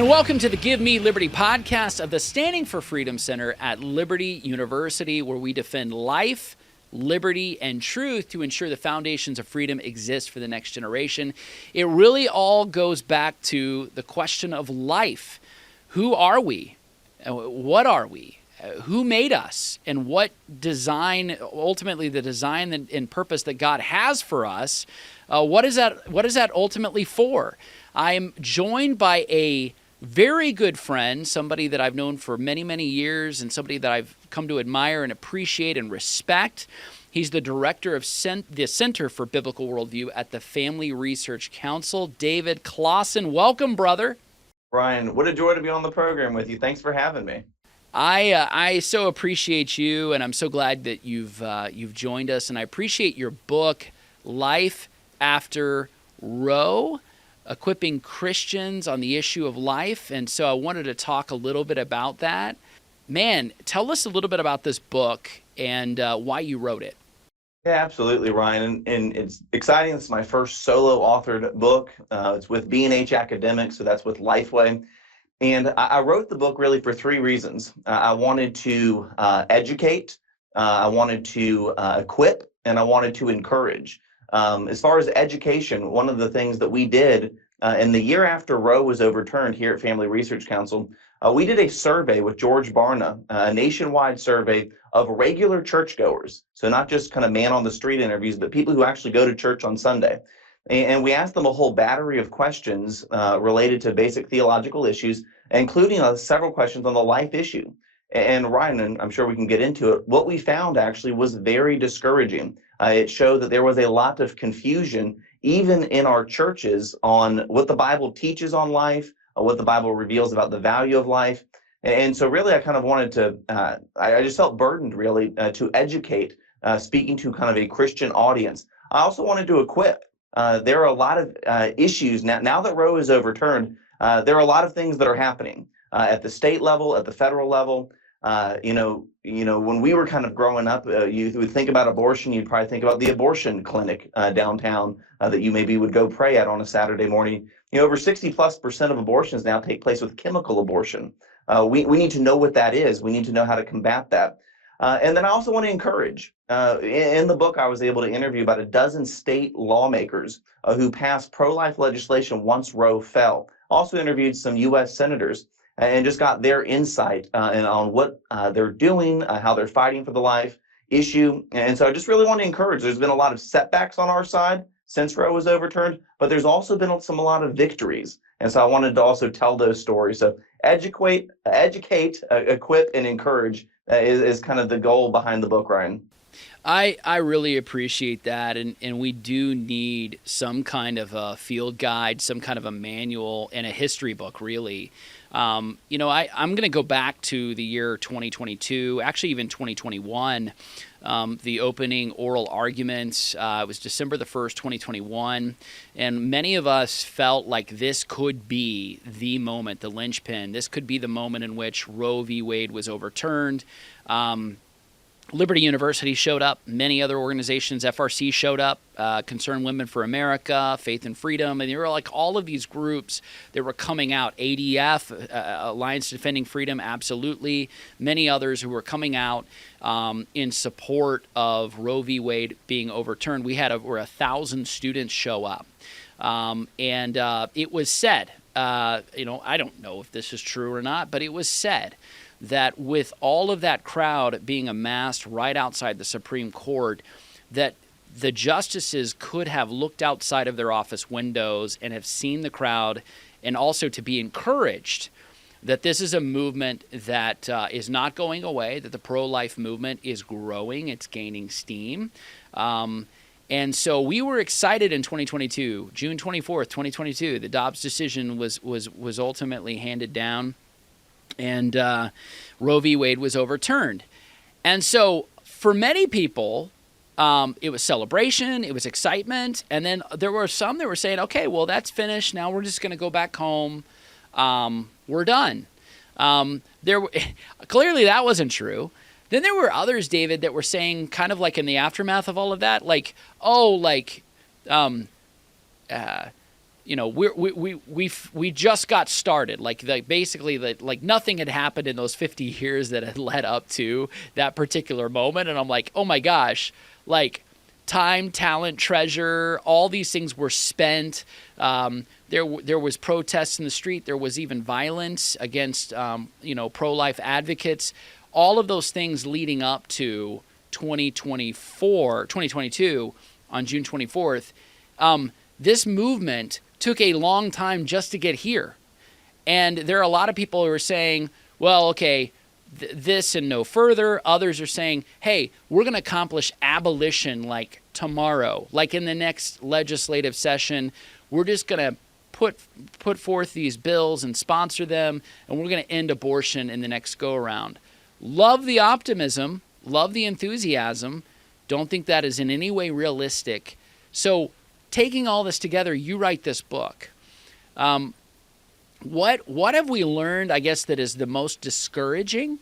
And welcome to the Give Me Liberty podcast of the Standing for Freedom Center at Liberty University, where we defend life, liberty, and truth to ensure the foundations of freedom exist for the next generation. It really all goes back to the question of life. Who are we? What are we? Who made us? And what design, ultimately the design and purpose that God has for us, what is that ultimately for? I'm joined by a very good friend, somebody that I've known for many, many years, and somebody that I've come to admire and appreciate and respect. He's the director of the Center for Biblical Worldview at the Family Research Council, David Closson. Welcome, brother. Brian, what a joy to be on the program with you. Thanks for having me. I so appreciate you, and I'm so glad that you've joined us, and I appreciate your book, Life After Roe, equipping Christians on the issue of life. And so I wanted to talk a little bit about that. Man, tell us a little bit about this book and why you wrote it. Yeah, absolutely, Ryan. And it's exciting. It's my first solo authored book. It's with B&H Academics, so that's with Lifeway. And I wrote the book really for three reasons. I wanted to educate, I wanted to equip, and I wanted to encourage. As far as education, one of the things that we did in the year after Roe was overturned here at Family Research Council, we did a survey with George Barna, a nationwide survey of regular churchgoers. So not just kind of man on the street interviews, but people who actually go to church on Sunday. And we asked them a whole battery of questions related to basic theological issues, including several questions on the life issue. And Ryan, and I'm sure we can get into it, what we found actually was very discouraging. It showed that there was a lot of confusion, even in our churches, on what the Bible teaches on life, what the Bible reveals about the value of life. And so really, I kind of wanted to, I just felt burdened really to educate, speaking to kind of a Christian audience. I also wanted to equip. There are a lot of issues now that Roe is overturned. There are a lot of things that are happening at the state level, at the federal level. When we were kind of growing up, you would think about abortion, you'd probably think about the abortion clinic downtown that you maybe would go pray at on a Saturday morning. Over 60+% of abortions now take place with chemical abortion. We need to know what that is. We need to know how to combat that. And then I also want to encourage. In the book, I was able to interview about a dozen state lawmakers who passed pro-life legislation once Roe fell. Also interviewed some U.S. senators and just got their insight on what they're doing, how they're fighting for the life issue. And so I just really want to encourage. There's been a lot of setbacks on our side since Roe was overturned, but there's also been a lot of victories. And so I wanted to also tell those stories. So educate, equip, and encourage is kind of the goal behind the book, Ryan. I really appreciate that, and we do need some kind of a field guide, some kind of a manual, and a history book, really. I'm going to go back to the year 2022, actually even 2021, the opening oral arguments. It was December the 1st, 2021, and many of us felt like this could be the moment, the linchpin. This could be the moment in which Roe v. Wade was overturned. Liberty University showed up. Many other organizations, FRC showed up, Concerned Women for America, Faith and Freedom, and there were like all of these groups that were coming out. ADF, Alliance Defending Freedom, absolutely. Many others who were coming out in support of Roe v. Wade being overturned. We had over 1,000 students show up, and it was said. I don't know if this is true or not, but it was said that with all of that crowd being amassed right outside the Supreme Court, that the justices could have looked outside of their office windows and have seen the crowd, and also to be encouraged that this is a movement that is not going away, that the pro-life movement is growing, it's gaining steam. And so we were excited in 2022, June 24th, 2022, the Dobbs decision was ultimately handed down, and Roe v. Wade was overturned. And so for many people, it was celebration, it was excitement, and then there were some that were saying, okay, well, that's finished. Now we're just going to go back home. We're done. Clearly that wasn't true. Then there were others, David, that were saying kind of like in the aftermath of all of that, we just got started. Basically, nothing had happened in those 50 years that had led up to that particular moment. And I'm like, oh my gosh, like time, talent, treasure, all these things were spent. There was protests in the street. There was even violence against, pro-life advocates. All of those things leading up to 2022 on June 24th. This movement took a long time just to get here. And there are a lot of people who are saying, well, okay, this and no further. Others are saying, hey, we're going to accomplish abolition like tomorrow, like in the next legislative session. We're just going to put forth these bills and sponsor them, and we're going to end abortion in the next go-around. Love the optimism, love the enthusiasm. Don't think that is in any way realistic. So taking all this together, you write this book. What have we learned, I guess, that is the most discouraging?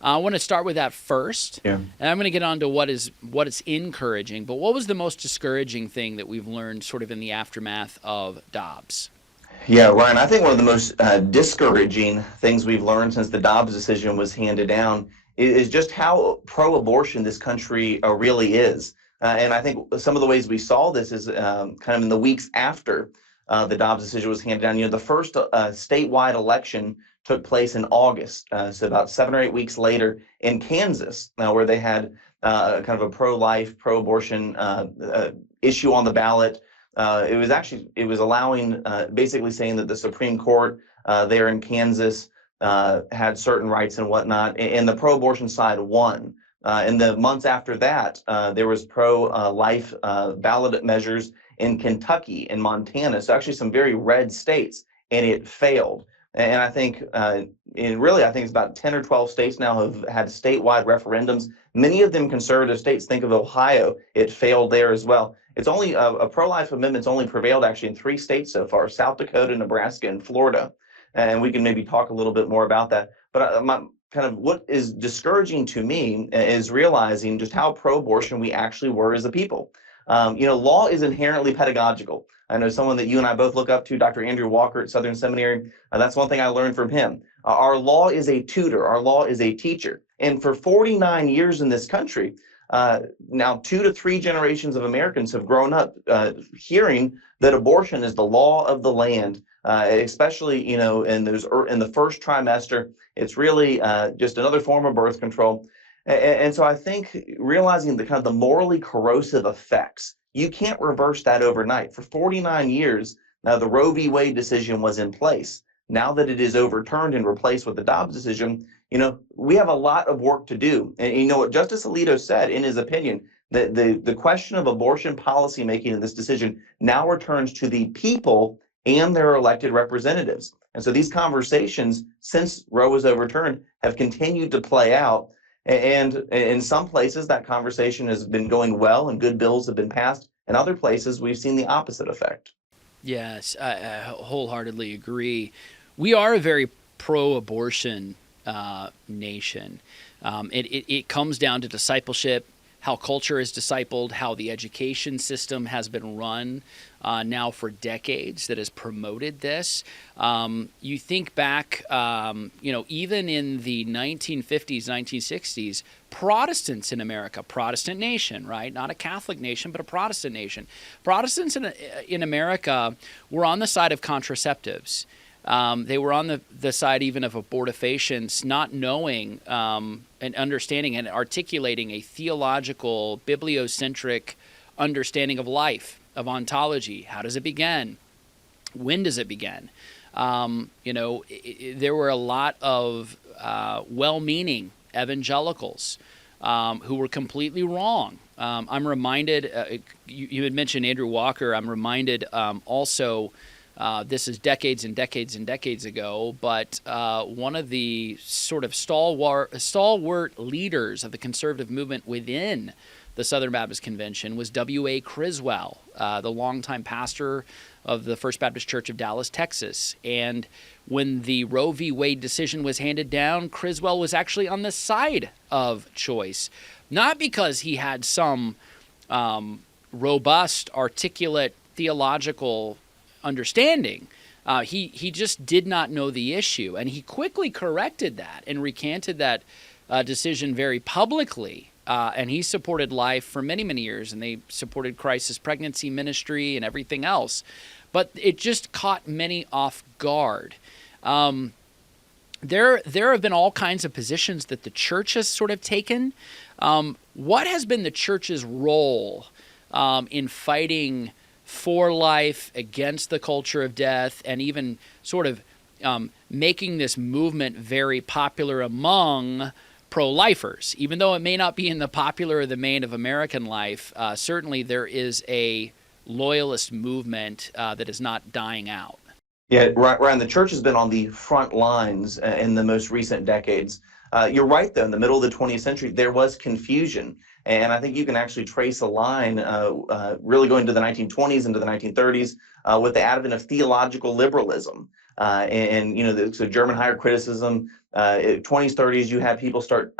I want to start with that first. Yeah. And I'm going to get on to what is encouraging. But what was the most discouraging thing that we've learned sort of in the aftermath of Dobbs? Yeah, Ryan, I think one of the most discouraging things we've learned since the Dobbs decision was handed down is just how pro-abortion this country really is. And I think some of the ways we saw this is kind of in the weeks after the Dobbs decision was handed down. The first statewide election took place in August, so about 7 or 8 weeks later in Kansas, where they had kind of a pro-life, pro-abortion issue on the ballot. It was allowing, basically saying that the Supreme Court there in Kansas had certain rights and whatnot, and the pro-abortion side won. In the months after that, there was pro-life ballot measures in Kentucky and Montana, so actually some very red states, and it failed. And I think, I think it's about 10 or 12 states now have had statewide referendums. Many of them conservative states. Think of Ohio; it failed there as well. It's only a pro-life amendment's only prevailed actually in 3 states so far: South Dakota, Nebraska, and Florida. And we can maybe talk a little bit more about that. But what is discouraging to me is realizing just how pro-abortion we actually were as a people. Law is inherently pedagogical. I know someone that you and I both look up to, Dr. Andrew Walker at Southern Seminary. That's one thing I learned from him. Our law is a tutor. Our law is a teacher. And for 49 years in this country, now 2 to 3 generations of Americans have grown up hearing that abortion is the law of the land, especially, in the first trimester. It's really just another form of birth control. And so I think realizing the kind of the morally corrosive effects, you can't reverse that overnight. For 49 years, now the Roe v. Wade decision was in place. Now that it is overturned and replaced with the Dobbs decision, we have a lot of work to do. And what Justice Alito said in his opinion, that the question of abortion policy making in this decision now returns to the people and their elected representatives. And so these conversations, since Roe was overturned, have continued to play out. And in some places, that conversation has been going well and good bills have been passed. In other places, we've seen the opposite effect. Yes, I wholeheartedly agree. We are a very pro-abortion nation. It comes down to discipleship, how culture is discipled, how the education system has been run now for decades that has promoted this. You think back, even in the 1950s, 1960s, Protestants in America, Protestant nation, right? Not a Catholic nation, but a Protestant nation. Protestants in America were on the side of contraceptives. They were on the side even of abortifacients, not knowing and understanding and articulating a theological, bibliocentric understanding of life, of ontology. How does it begin? When does it begin? There were a lot of well-meaning evangelicals who were completely wrong. I'm reminded, you had mentioned Andrew Walker, I'm reminded also, this is decades and decades and decades ago, but one of the sort of stalwart leaders of the conservative movement within the Southern Baptist Convention was W.A. Criswell, the longtime pastor of the First Baptist Church of Dallas, Texas. And when the Roe v. Wade decision was handed down, Criswell was actually on the side of choice, not because he had some robust, articulate theological understanding. He just did not know the issue, and he quickly corrected that and recanted that decision very publicly. And he supported life for many, many years, and they supported crisis pregnancy ministry and everything else. But it just caught many off guard. There have been all kinds of positions that the church has sort of taken. What has been the church's role in fighting for life, against the culture of death, and even sort of making this movement very popular among pro-lifers? Even though it may not be in the popular or the main of American life, certainly there is a loyalist movement that is not dying out. Yeah, Ryan, the church has been on the front lines in the most recent decades. You're right, though. In the middle of the 20th century, there was confusion. And I think you can actually trace a line really going to the 1920s into the 1930s with the advent of theological liberalism. So German higher criticism, 20s, 30s, you had people start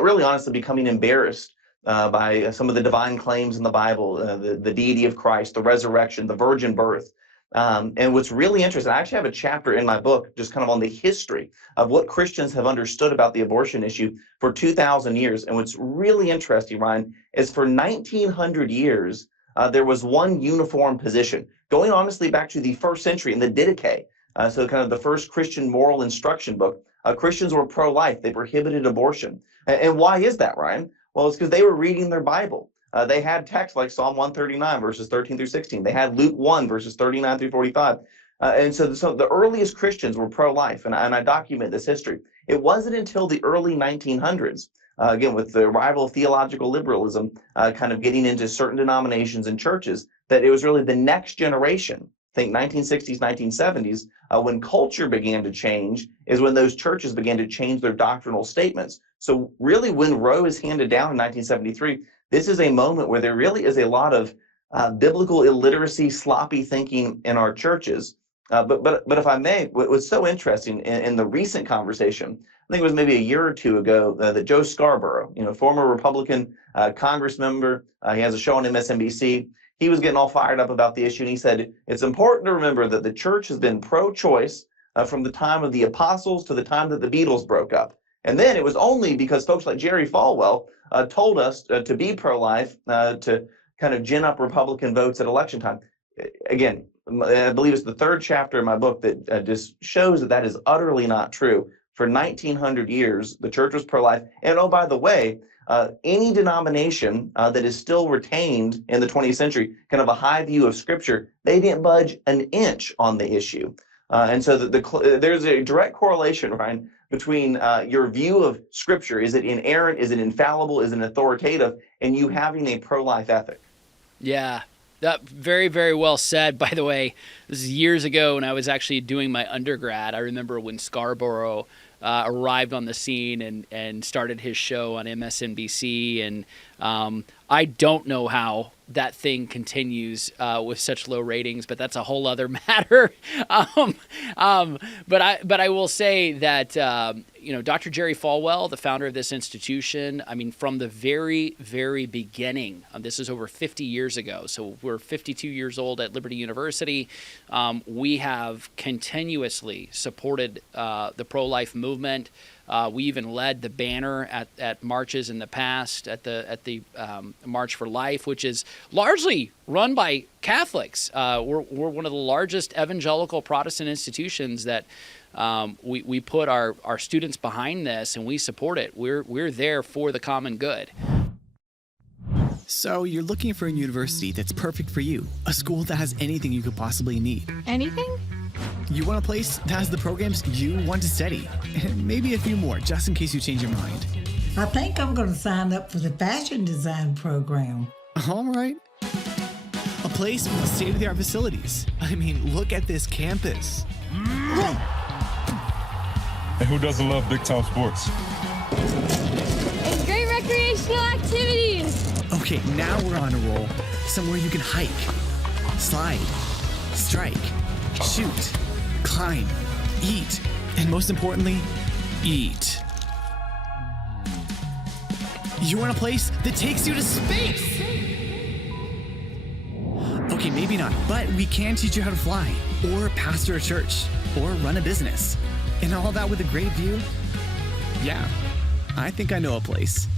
really honestly becoming embarrassed by some of the divine claims in the Bible, the deity of Christ, the resurrection, the virgin birth. And what's really interesting, I actually have a chapter in my book just kind of on the history of what Christians have understood about the abortion issue for 2,000 years. And what's really interesting, Ryan, is for 1,900 years, there was one uniform position, going honestly back to the first century in the Didache, so kind of the first Christian moral instruction book. Christians were pro-life. They prohibited abortion. And why is that, Ryan? Well, it's because they were reading their Bible. They had texts like Psalm 139, verses 13 through 16. They had Luke 1, verses 39 through 45. And so the earliest Christians were pro-life, and I document this history. It wasn't until the early 1900s, again, with the arrival of theological liberalism kind of getting into certain denominations and churches, that it was really the next generation, think 1960s, 1970s, when culture began to change, is when those churches began to change their doctrinal statements. So really, when Roe is handed down in 1973, this is a moment where there really is a lot of biblical illiteracy, sloppy thinking in our churches. But if I may, what was so interesting in the recent conversation, I think it was maybe a year or two ago, that Joe Scarborough, former Republican Congress member, he has a show on MSNBC. He was getting all fired up about the issue, and he said, it's important to remember that the church has been pro-choice from the time of the apostles to the time that the Beatles broke up. And then it was only because folks like Jerry Falwell told us to be pro-life, to kind of gin up Republican votes at election time. Again, I believe it's the third chapter in my book that just shows that is utterly not true. For 1,900 years, the church was pro-life. And oh, by the way, any denomination that is still retained in the 20th century, kind of a high view of Scripture, they didn't budge an inch on the issue. And so there's a direct correlation, Ryan, between your view of Scripture. Is it inerrant? Is it infallible? Is it authoritative? And you having a pro-life ethic. Yeah, that very, very well said. By the way, this is years ago when I was actually doing my undergrad. I remember when Scarborough arrived on the scene and started his show on MSNBC. And I don't know how that thing continues with such low ratings, but that's a whole other matter. But I will say that Dr. Jerry Falwell, the founder of this institution, I mean, from the very, very beginning, this is over 50 years ago. So we're 52 years old at Liberty University. We have continuously supported the pro-life movement. We even led the banner at marches in the past, at the March for Life, which is largely run by Catholics. We're one of the largest evangelical Protestant institutions that we put our students behind this, and we support it. We're there for the common good. So you're looking for a university that's perfect for you, a school that has anything you could possibly need. Anything? You want a place that has the programs you want to study, and maybe a few more, just in case you change your mind. I think I'm going to sign up for the fashion design program. All right. A place with state-of-the-art facilities. I mean, look at this campus. And who doesn't love big-time sports? And great recreational activities. Okay, now we're on a roll. Somewhere you can hike, slide, strike, shoot, climb, eat, and most importantly, eat. You want a place that takes you to space? Okay, Okay, maybe not, but we can teach you how to fly, or pastor a church, or run a business. And all that with a great view? Yeah, I think I know a place.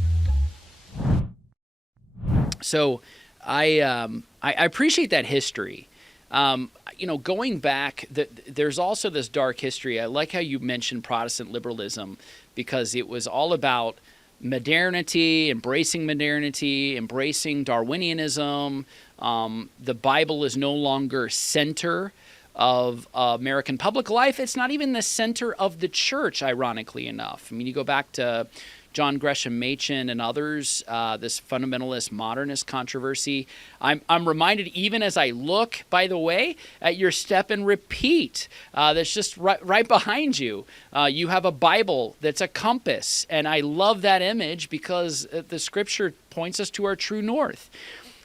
So I appreciate that history. Going back, there's also this dark history. I like how you mentioned Protestant liberalism, because it was all about modernity, embracing Darwinianism. The Bible is no longer center of American public life. It's not even the center of the church, ironically enough. I mean, you go back to John Gresham Machen and others, this fundamentalist modernist controversy. I'm reminded, even as I look, by the way, at your step and repeat that's just right behind you. You have a Bible that's a compass, and I love that image because the scripture points us to our true north.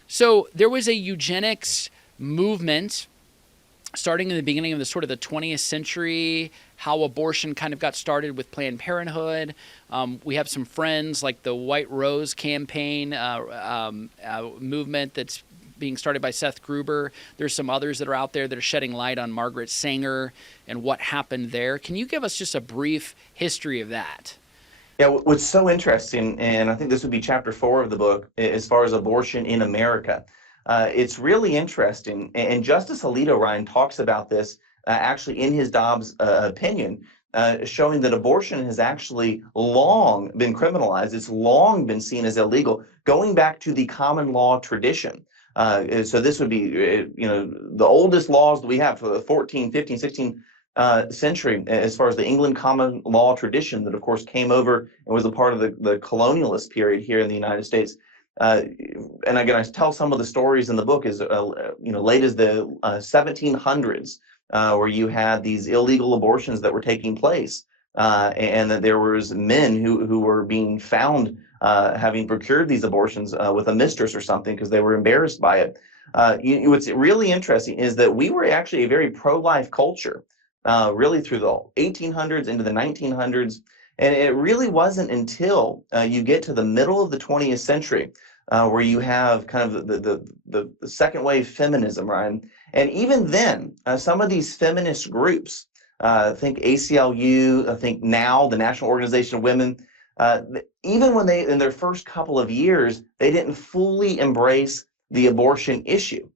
So there was a eugenics movement starting in the beginning of the 20th century, how abortion kind of got started with Planned Parenthood. We have some friends like the White Rose campaign movement that's being started by Seth Gruber. There's some others that are out there that are shedding light on Margaret Sanger and what happened there. Can you give us just a brief history of that? Yeah, what's so interesting, and I think this would be chapter 4 of the book, as far as abortion in America. It's really interesting, and Justice Alito, Ryan, talks about this actually in his Dobbs opinion, showing that abortion has actually long been criminalized. It's long been seen as illegal, going back to the common law tradition. So this would be, the oldest laws that we have for the 14th, 15th, 16th century, as far as the England common law tradition that, of course, came over and was a part of the colonialist period here in the United States. And again, I tell some of the stories in the book is, late as the 1700s, where you had these illegal abortions that were taking place, and that there was men who were being found having procured these abortions with a mistress or something because they were embarrassed by it. What's really interesting is that we were actually a very pro-life culture, really through the 1800s into the 1900s. And it really wasn't until you get to the middle of the 20th century where you have kind of the second wave feminism, Ryan. And even then, some of these feminist groups, think ACLU, I think NOW, the National Organization of Women, even when they, in their first couple of years, they didn't fully embrace the abortion issue,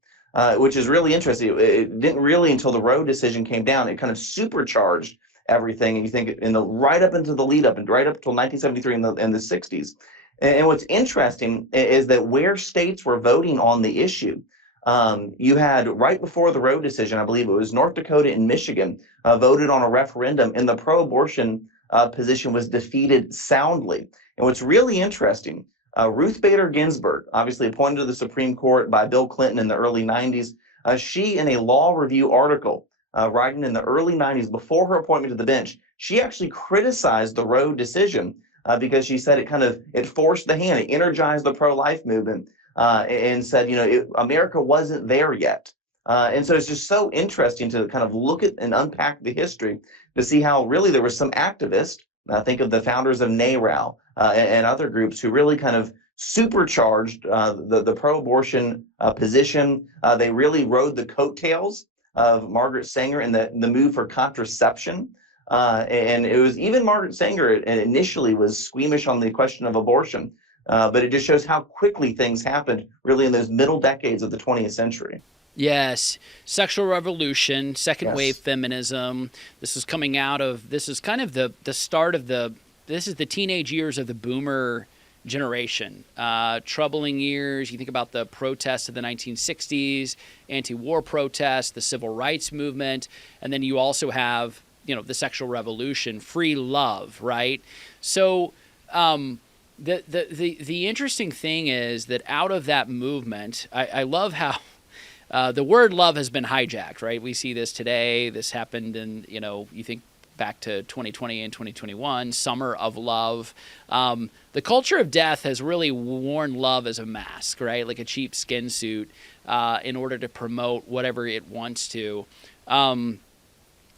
which is really interesting. It didn't really until the Roe decision came down. It kind of supercharged everything, and you think right up into the lead up and right up until 1973 in the 60s. And what's interesting is that where states were voting on the issue, you had right before the Roe decision, I believe it was North Dakota and Michigan voted on a referendum, and the pro-abortion position was defeated soundly. And what's really interesting, Ruth Bader Ginsburg, obviously appointed to the Supreme Court by Bill Clinton in the early 90s, she, in a law review article, writing in the early 90s before her appointment to the bench, she actually criticized the Roe decision because she said it forced the hand, it energized the pro-life movement, and said, America wasn't there yet. And so it's just so interesting to kind of look at and unpack the history to see how really there was some activists, think of the founders of NARAL and other groups who really kind of supercharged the pro-abortion position. They really rode the coattails of Margaret Sanger and the move for contraception. And it was even Margaret Sanger initially was squeamish on the question of abortion. But it just shows how quickly things happened really in those middle decades of the 20th century. Yes. Sexual revolution, second wave feminism. This is kind of the start of this is the teenage years of the boomer generation. Troubling years. You think about the protests of the 1960s, anti-war protests, the civil rights movement, and then you also have, the sexual revolution, free love, right? So the interesting thing is that out of that movement, I love how the word love has been hijacked, right? We see this today. This happened in, you think back to 2020 and 2021, summer of love. The culture of death has really worn love as a mask, right? Like a cheap skin suit in order to promote whatever it wants to.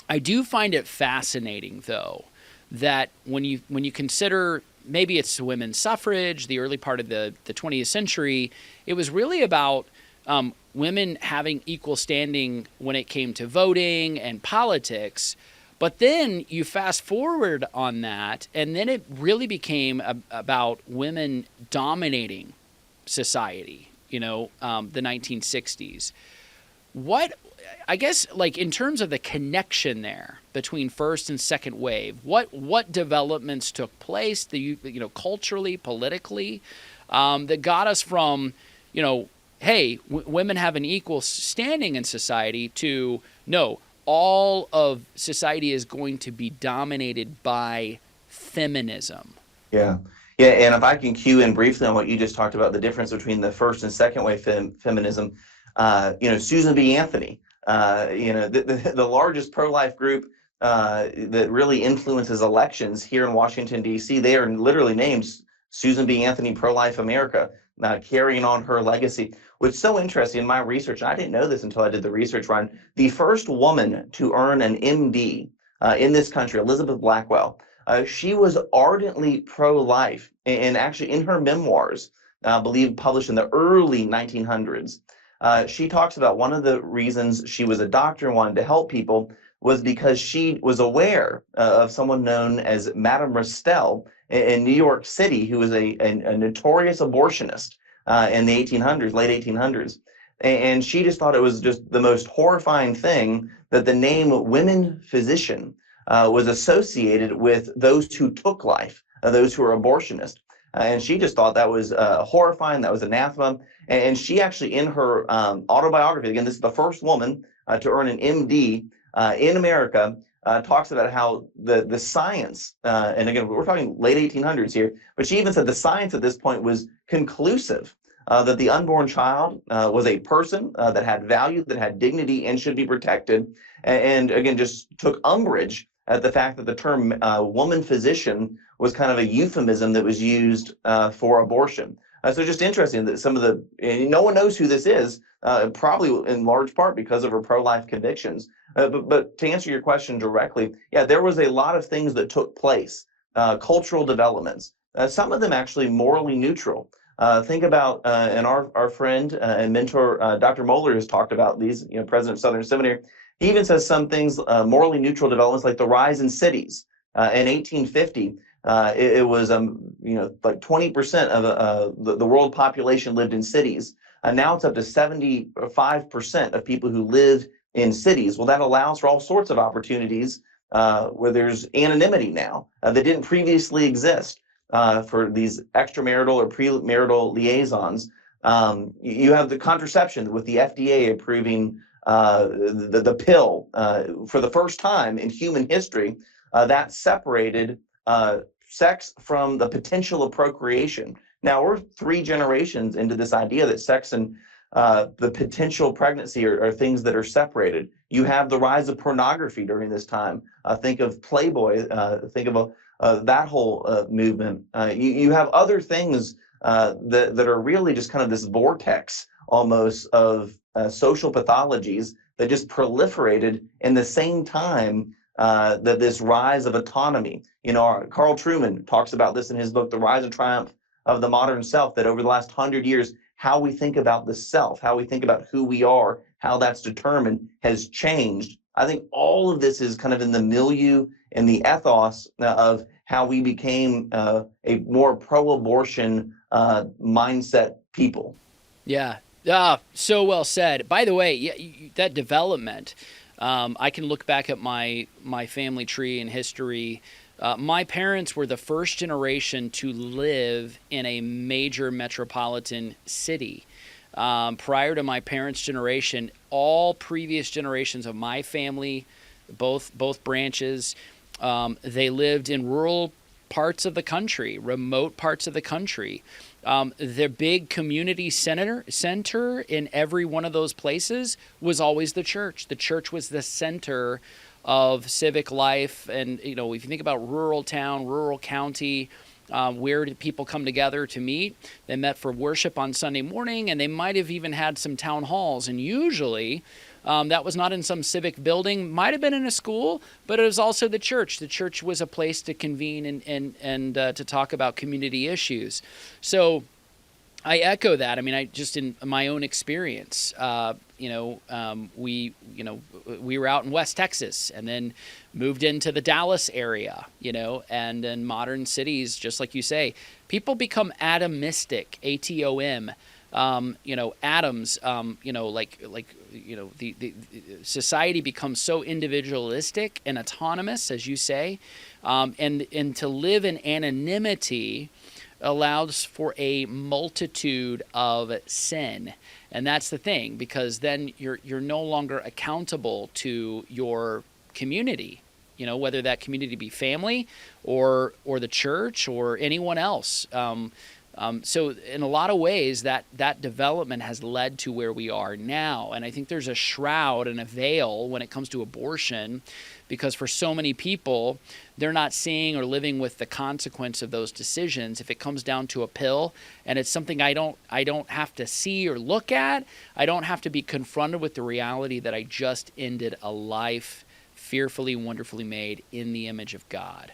I do find it fascinating, though, that when you consider maybe it's women's suffrage, the early part of the 20th century, it was really about women having equal standing when it came to voting and politics. But then you fast forward on that, and then it really became about women dominating society, the 1960s. What, I guess, like in terms of the connection there between first and second wave, what developments took place, culturally, politically, that got us from, hey, women have an equal standing in society to, no, all of society is going to be dominated by feminism. Yeah. Yeah. And if I can cue in briefly on what you just talked about, the difference between the first and second wave feminism, Susan B. Anthony, the largest pro-life group that really influences elections here in Washington, D.C., they are literally named Susan B. Anthony Pro-Life America, carrying on her legacy. What's so interesting in my research, and I didn't know this until I did the research, Ryan, the first woman to earn an MD in this country, Elizabeth Blackwell, she was ardently pro-life, and actually in her memoirs, I believe published in the early 1900s, she talks about one of the reasons she was a doctor and wanted to help people was because she was aware of someone known as Madame Restell in New York City, who was a notorious abortionist in the 1800s, late 1800s. And she just thought it was just the most horrifying thing that the name women physician was associated with those who took life, those who were abortionists. And she just thought that was horrifying, that was anathema. And she actually, in her autobiography, again, this is the first woman to earn an MD in America, talks about how the science, and again, we're talking late 1800s here, but she even said the science at this point was conclusive that the unborn child was a person that had value, that had dignity, and should be protected. And again, just took umbrage at the fact that the term woman physician was kind of a euphemism that was used for abortion. So just interesting that some of and no one knows who this is, probably in large part because of her pro-life convictions. But to answer your question directly, yeah, there was a lot of things that took place, cultural developments, some of them actually morally neutral. Think about, and our friend and mentor, Dr. Moeller, has talked about these, president of Southern Seminary. He even says some things, morally neutral developments, like the rise in cities. In 1850, it was, like 20% of the world population lived in cities. Now it's up to 75% of people who live in cities. Well, that allows for all sorts of opportunities where there's anonymity now that didn't previously exist for these extramarital or premarital liaisons. You have the contraception with the FDA approving the pill for the first time in human history that separated sex from the potential of procreation. Now we're 3 generations into this idea that sex and the potential pregnancy are things that are separated. You have the rise of pornography during this time. Think of Playboy. Think of that whole movement. You have other things that are really just kind of this vortex almost of social pathologies that just proliferated in the same time that this rise of autonomy. Carl Trueman talks about this in his book, The Rise and Triumph of the Modern Self, that over the last 100 years, how we think about the self, how we think about who we are, how that's determined has changed. I think all of this is kind of in the milieu and the ethos of how we became a more pro-abortion mindset people. Yeah. So well said. By the way, that development, I can look back at my family tree and history. My parents were the first generation to live in a major metropolitan city. Prior to my parents' generation, all previous generations of my family, both branches, they lived in rural parts of the country, remote parts of the country. The big community center in every one of those places was always the church. The church was the center of civic life. And, if you think about rural town, rural county, where did people come together to meet? They met for worship on Sunday morning, and they might have even had some town halls. And usually that was not in some civic building, might have been in a school, but it was also the church. The church was a place to convene and to talk about community issues. So I echo that. I mean, I just in my own experience, we were out in West Texas and then moved into the Dallas area, and in modern cities, just like you say, people become atomistic, ATOM. Atoms, the society becomes so individualistic and autonomous, as you say, and to live in anonymity allows for a multitude of sin. And that's the thing, because then you're no longer accountable to your community, whether that community be family or the church or anyone else. So in a lot of ways, that development has led to where we are now. And I think there's a shroud and a veil when it comes to abortion, because for so many people, they're not seeing or living with the consequence of those decisions. If it comes down to a pill and it's something I don't have to see or look at, I don't have to be confronted with the reality that I just ended a life fearfully, wonderfully made in the image of God.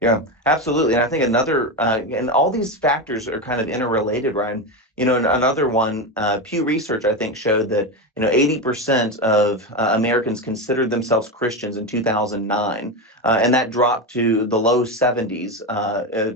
Yeah, absolutely. And I think another, and all these factors are kind of interrelated, Ryan. Another one, Pew Research, I think, showed that, 80% of Americans considered themselves Christians in 2009. And that dropped to the low 70s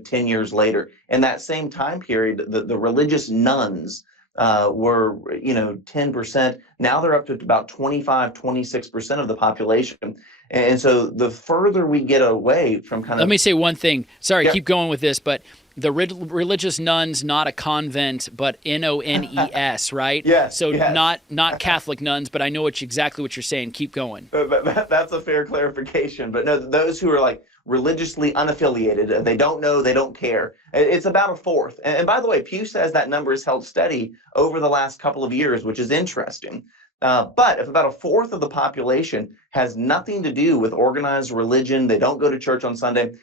10 years later. In that same time period, the religious nuns were, 10%. Now they're up to about 26% of the population. And so the further we get away from Let me say one thing. Sorry, Yeah. keep going with this, but the religious nuns, not a convent, but NONES, right? Yes, So yes. not Catholic nuns, but I know exactly what you're saying. Keep going. That's a fair clarification. But no, those who are like religiously unaffiliated, they don't know, they don't care. It's about a fourth. And by the way, Pew says that number has held steady over the last couple of years, which is interesting. But if about a fourth of the population has nothing to do with organized religion, they don't go to church on Sunday,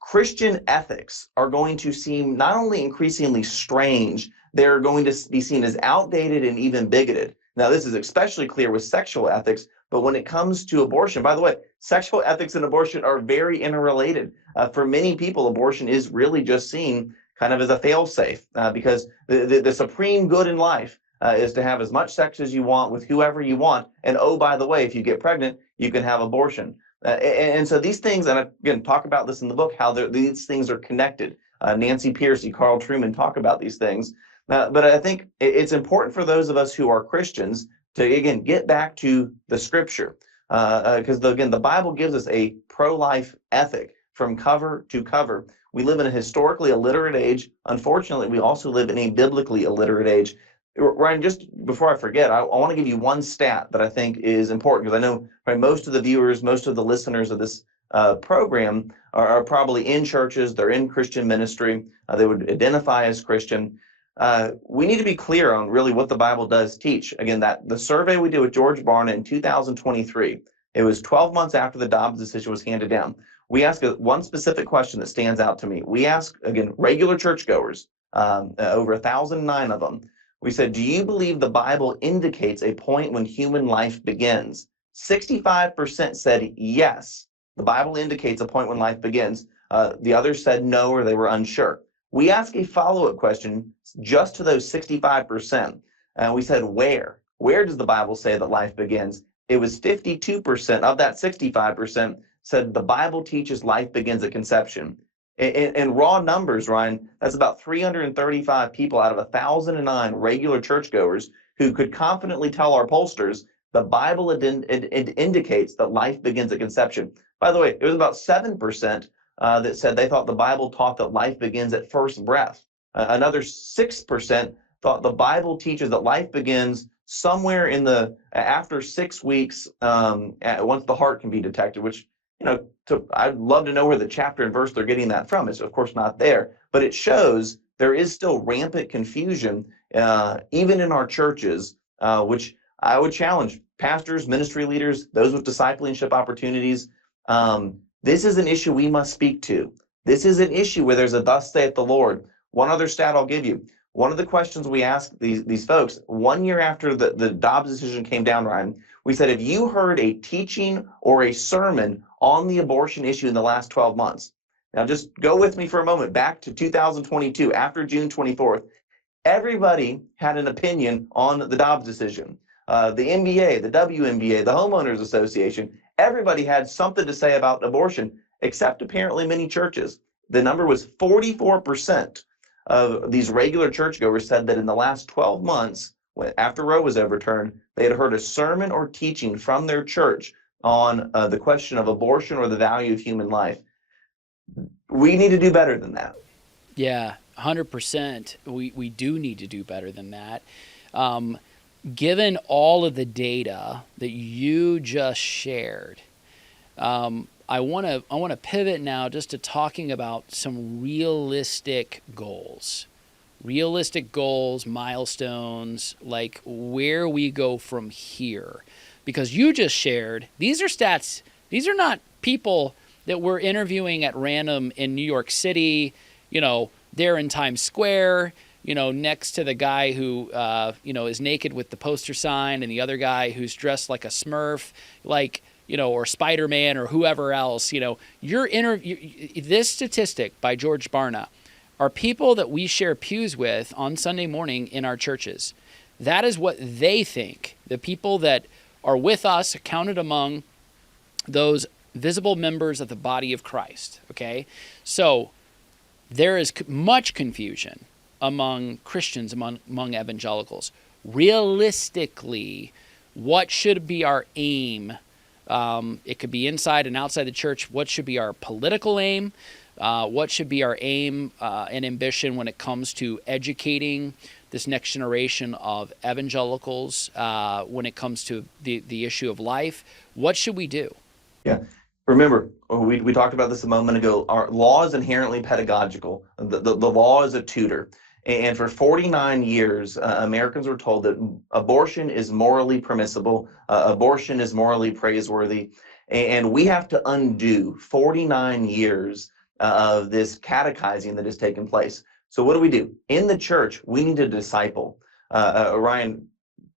Christian ethics are going to seem not only increasingly strange, they're going to be seen as outdated and even bigoted. Now, this is especially clear with sexual ethics, but when it comes to abortion, by the way, sexual ethics and abortion are very interrelated. For many people, abortion is really just seen kind of as a fail-safe because the supreme good in life is to have as much sex as you want with whoever you want. And oh, by the way, if you get pregnant, you can have abortion. And so these things, and I, again, talk about this in the book, how these things are connected. Nancy Pearcey, Carl Trueman talk about these things. But I think it's important for those of us who are Christians to, again, get back to the scripture. Because, again, the Bible gives us a pro-life ethic from cover to cover. We live in a historically illiterate age. Unfortunately, we also live in a biblically illiterate age. Ryan, just before I forget, I want to give you one stat that I think is important, because I know probably most of the viewers, most of the listeners of this program are probably in churches, they're in Christian ministry, they would identify as Christian. We need to be clear on really what the Bible does teach. Again, that the survey we did with George Barna in 2023, it was 12 months after the Dobbs decision was handed down. We asked one specific question that stands out to me. We asked, again, regular churchgoers, over 1,009 of them. We said, do you believe the Bible indicates a point when human life begins? 65% said yes, the Bible indicates a point when life begins. The others said no, or they were unsure. We asked a follow-up question just to those 65%. And we said, where? Where does the Bible say that life begins? It was 52% of that 65% said the Bible teaches life begins at conception. In raw numbers, Ryan, that's about 335 people out of 1,009 regular churchgoers who could confidently tell our pollsters the Bible it indicates that life begins at conception. By the way, it was about 7% that said they thought the Bible taught that life begins at first breath. Another 6% thought the Bible teaches that life begins somewhere in the after 6 weeks, once the heart can be detected, which, I'd love to know where the chapter and verse they're getting that from. It's of course not there, but it shows there is still rampant confusion, even in our churches, which I would challenge pastors, ministry leaders, those with discipleship opportunities. This is an issue we must speak to. This is an issue where there's a thus saith the Lord. One other stat I'll give you. One of the questions we asked these folks 1 year after the Dobbs decision came down, Ryan, we said, have you heard a teaching or a sermon on the abortion issue in the last 12 months? Now just go with me for a moment back to 2022, after June 24th. Everybody had an opinion on the Dobbs decision. The NBA, the WNBA, the Homeowners Association, everybody had something to say about abortion, except apparently many churches. The number was 44% of these regular churchgoers said that in the last 12 months, after Roe was overturned, they had heard a sermon or teaching from their church on the question of abortion or the value of human life. We need to do better than that. Yeah, 100%. We do need to do better than that. Given all of the data that you just shared, I want to pivot now just to talking about some realistic goals. Realistic goals, milestones, like where we go from here. Because you just shared, these are stats, these are not people that we're interviewing at random in New York City, they're in Times Square, next to the guy who, is naked with the poster sign and the other guy who's dressed like a Smurf, or Spider-Man or whoever else. This statistic by George Barna are people that we share pews with on Sunday morning in our churches. That is what they think. The people that are with us, counted among those visible members of the body of Christ, okay? So there is much confusion among Christians, among evangelicals. Realistically, what should be our aim? It could be inside and outside the church. What should be our political aim? What should be our aim and ambition when it comes to educating this next generation of evangelicals when it comes to the issue of life? What should we do? Yeah. Remember, we talked about this a moment ago. Our law is inherently pedagogical. The law is a tutor. And for 49 years, Americans were told that abortion is morally permissible, abortion is morally praiseworthy. And we have to undo 49 years of this catechizing that has taken place. So what do? In the church, we need to disciple. Ryan,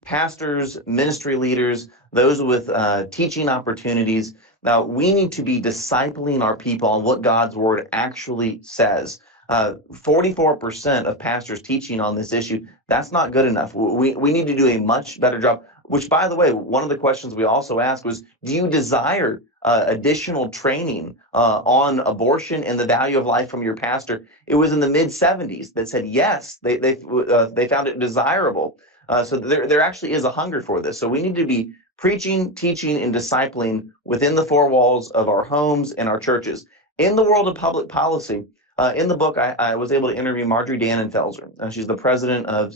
pastors, ministry leaders, those with teaching opportunities. Now, we need to be discipling our people on what God's word actually says. 44% of pastors teaching on this issue, that's not good enough. We need to do a much better job, which, by the way, one of the questions we also asked was, do you desire additional training on abortion and the value of life from your pastor? It was in the mid-70s that said yes, they found it desirable. So there actually is a hunger for this. So we need to be preaching, teaching, and discipling within the four walls of our homes and our churches. In the world of public policy, in the book, I was able to interview Marjorie Dannenfelser. She's the president of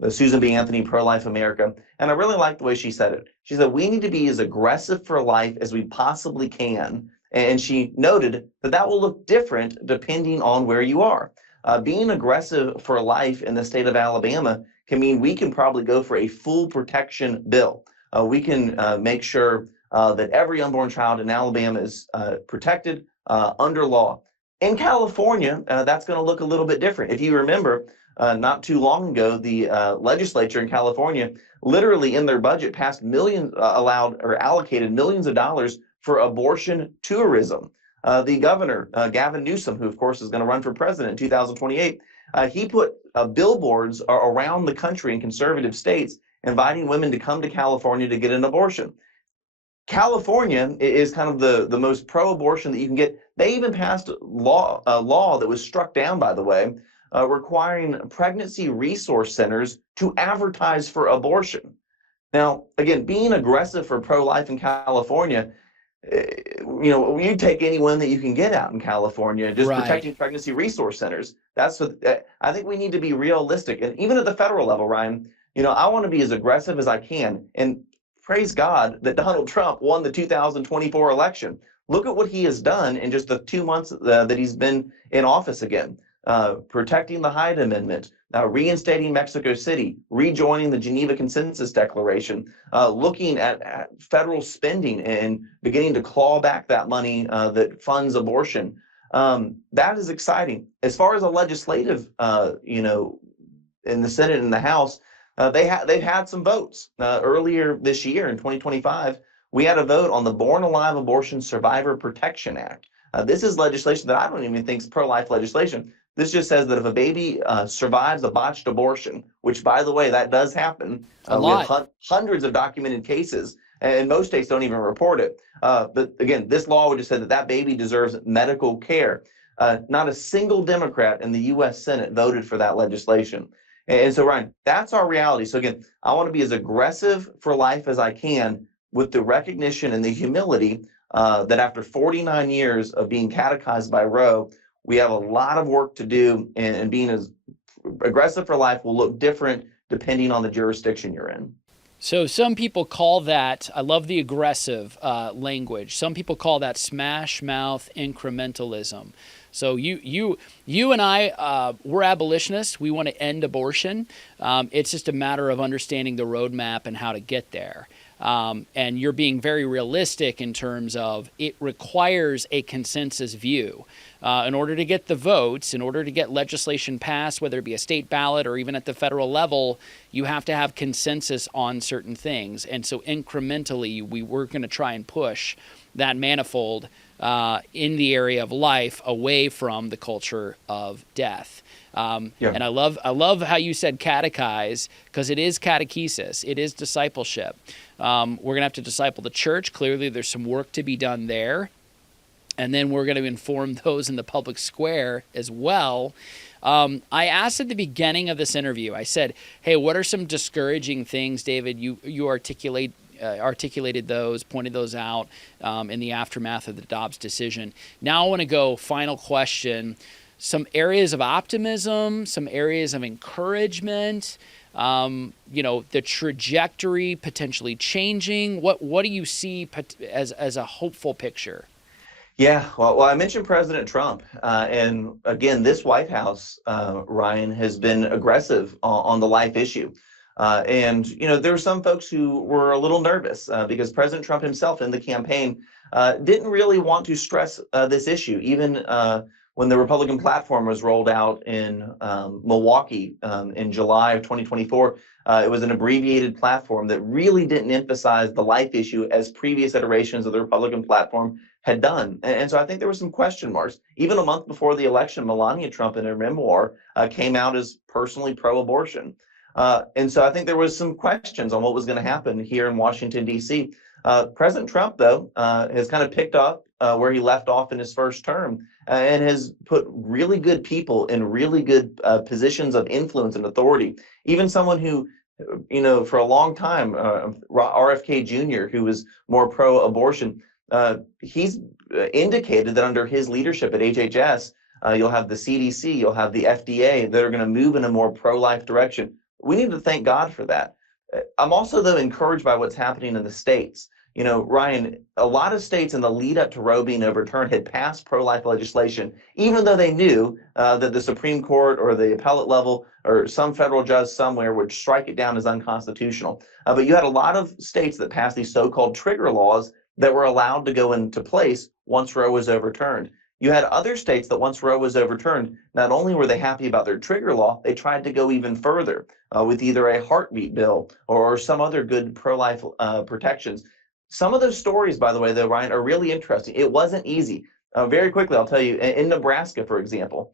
the Susan B. Anthony Pro-Life America. And I really like the way she said it. She said, we need to be as aggressive for life as we possibly can. And she noted that will look different depending on where you are. Being aggressive for life in the state of Alabama can mean we can probably go for a full protection bill. We can make sure that every unborn child in Alabama is protected under law. In California, that's going to look a little bit different. If you remember, not too long ago, the legislature in California literally in their budget passed allocated millions of dollars for abortion tourism. The governor, Gavin Newsom, who of course is going to run for president in 2028, he put billboards around the country in conservative states inviting women to come to California to get an abortion. California is kind of the most pro-abortion that you can get. They even passed a law that was struck down, by the way, requiring pregnancy resource centers to advertise for abortion. Now, again, being aggressive for pro-life in California, you take anyone that you can get out in California, just protecting pregnancy resource centers. That's what I think we need to be realistic. And even at the federal level, Ryan, I want to be as aggressive as I can. And praise God that Donald Trump won the 2024 election. Look at what he has done in just the 2 months that he's been in office again. Protecting the Hyde Amendment, reinstating Mexico City, rejoining the Geneva Consensus Declaration, looking at federal spending and beginning to claw back that money that funds abortion. That is exciting. As far as a legislative, in the Senate and the House, they've had some votes. Earlier this year in 2025, we had a vote on the Born Alive Abortion Survivor Protection Act. This is legislation that I don't even think is pro-life legislation. This just says that if a baby survives a botched abortion, which, by the way, that does happen, A we have lot. hundreds of documented cases, and most states don't even report it. But again, this law would just say that that baby deserves medical care. Not a single Democrat in the U.S. Senate voted for that legislation. And so, Ryan, that's our reality. So again, I want to be as aggressive for life as I can with the recognition and the humility that after 49 years of being catechized by Roe, we have a lot of work to do, and being as aggressive for life will look different depending on the jurisdiction you're in. So some people call that, I love the aggressive language. Some people call that smash mouth incrementalism. So you and I, we're abolitionists. We want to end abortion. It's just a matter of understanding the roadmap and how to get there. And you're being very realistic in terms of it requires a consensus view. In order to get the votes, in order to get legislation passed, whether it be a state ballot or even at the federal level, you have to have consensus on certain things. And so incrementally, we're going to try and push that manifold in the area of life away from the culture of death. And I love how you said catechize, because it is catechesis. It is discipleship. We're going to have to disciple the church. Clearly, there's some work to be done there. And then we're going to inform those in the public square as well. I asked at the beginning of this interview, I said, hey, what are some discouraging things, David? You articulated those, pointed those out in the aftermath of the Dobbs decision. Now I want to go final question. Some areas of optimism, some areas of encouragement, the trajectory potentially changing. What do you see as a hopeful picture? Yeah, well, I mentioned President Trump, and again, this White House, Ryan, has been aggressive on the life issue. And there were some folks who were a little nervous because President Trump himself in the campaign didn't really want to stress this issue, even when the Republican platform was rolled out in Milwaukee in July of 2024. It was an abbreviated platform that really didn't emphasize the life issue as previous iterations of the Republican platform had done. And so I think there were some question marks. Even a month before the election, Melania Trump in her memoir came out as personally pro-abortion. And so I think there was some questions on what was going to happen here in Washington, D.C. President Trump, though, has kind of picked up where he left off in his first term and has put really good people in really good positions of influence and authority. Even someone who, for a long time, RFK Jr., who was more pro-abortion, he's indicated that under his leadership at HHS, you'll have the CDC, you'll have the FDA that are going to move in a more pro-life direction. We need to thank God for that. I'm also, though, encouraged by what's happening in the states. Ryan, a lot of states in the lead up to Roe being overturned had passed pro-life legislation, even though they knew that the Supreme Court or the appellate level or some federal judge somewhere would strike it down as unconstitutional. But you had a lot of states that passed these so-called trigger laws that were allowed to go into place once Roe was overturned. You had other states that once Roe was overturned, not only were they happy about their trigger law, they tried to go even further with either a heartbeat bill or some other good pro-life protections. Some of those stories, by the way, though, Ryan, are really interesting. It wasn't easy. Very quickly, I'll tell you, in Nebraska, for example,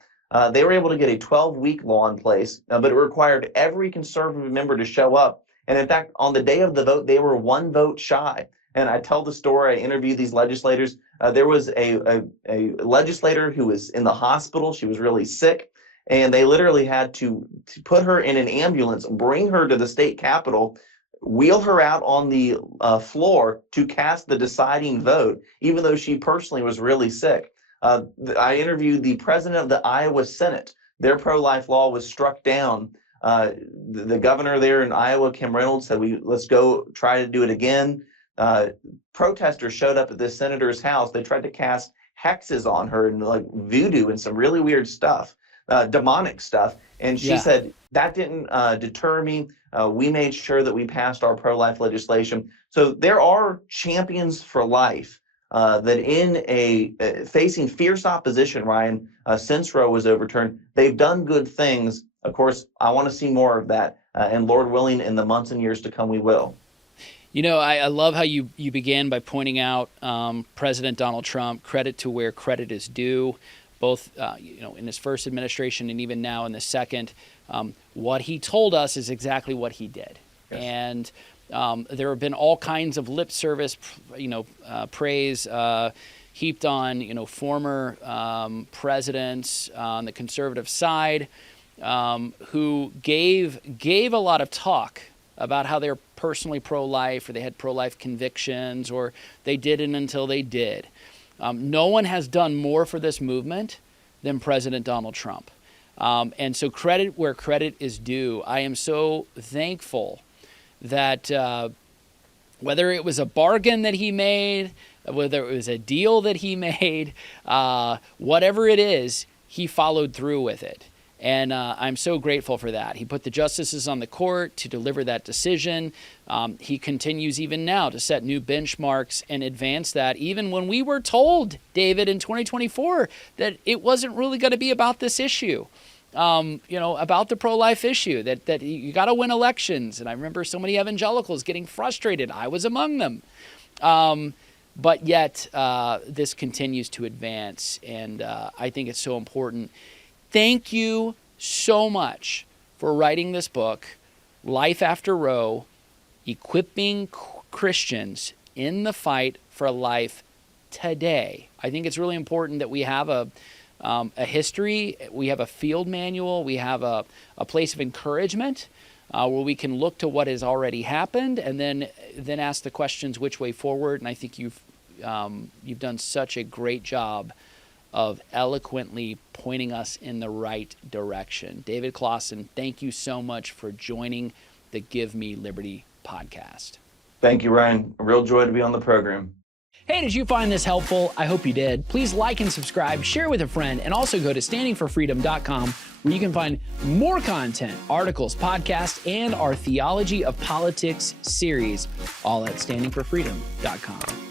they were able to get a 12-week law in place, but it required every conservative member to show up. And in fact, on the day of the vote, they were one vote shy. And I tell the story, I interview these legislators. There was a legislator who was in the hospital. She was really sick. And they literally had to put her in an ambulance, bring her to the state capitol, wheel her out on the floor to cast the deciding vote, even though she personally was really sick. I interviewed the president of the Iowa Senate. Their pro-life law was struck down. The governor there in Iowa, Kim Reynolds, said, let's go try to do it again. Protesters showed up at this senator's house. They tried to cast hexes on her and like voodoo and some really weird stuff, demonic stuff. And she said, that didn't deter me. We made sure that we passed our pro-life legislation. So there are champions for life that in facing fierce opposition, Ryan, since Roe was overturned, they've done good things. Of course, I want to see more of that. And Lord willing, in the months and years to come, we will. I love how you began by pointing out President Donald Trump, credit to where credit is due. both in his first administration and even now in the second. What he told us is exactly what he did. Yes. And there have been all kinds of lip service, praise heaped on, former presidents on the conservative side who gave a lot of talk about how they're personally pro-life, or they had pro-life convictions, or they didn't until they did. No one has done more for this movement than President Donald Trump. And so credit where credit is due. I am so thankful that whether it was a bargain that he made, whether it was a deal that he made, whatever it is, he followed through with it. And I'm so grateful for that. He put the justices on the court to deliver that decision. He continues even now to set new benchmarks and advance that, even when we were told, David, in 2024, that it wasn't really going to be about this issue, about the pro-life issue, that you got to win elections. And I remember so many evangelicals getting frustrated. I was among them. But yet this continues to advance, and I think it's so important. Thank you so much for writing this book, Life After Roe, equipping Christians in the fight for life today. I think it's really important that we have a history, we have a field manual, we have a place of encouragement where we can look to what has already happened and then ask the questions which way forward. And I think you've done such a great job of eloquently pointing us in the right direction. David Closson, thank you so much for joining the Give Me Liberty podcast. Thank you, Ryan. A real joy to be on the program. Hey, did you find this helpful? I hope you did. Please like and subscribe, share with a friend, and also go to standingforfreedom.com where you can find more content, articles, podcasts, and our Theology of Politics series, all at standingforfreedom.com.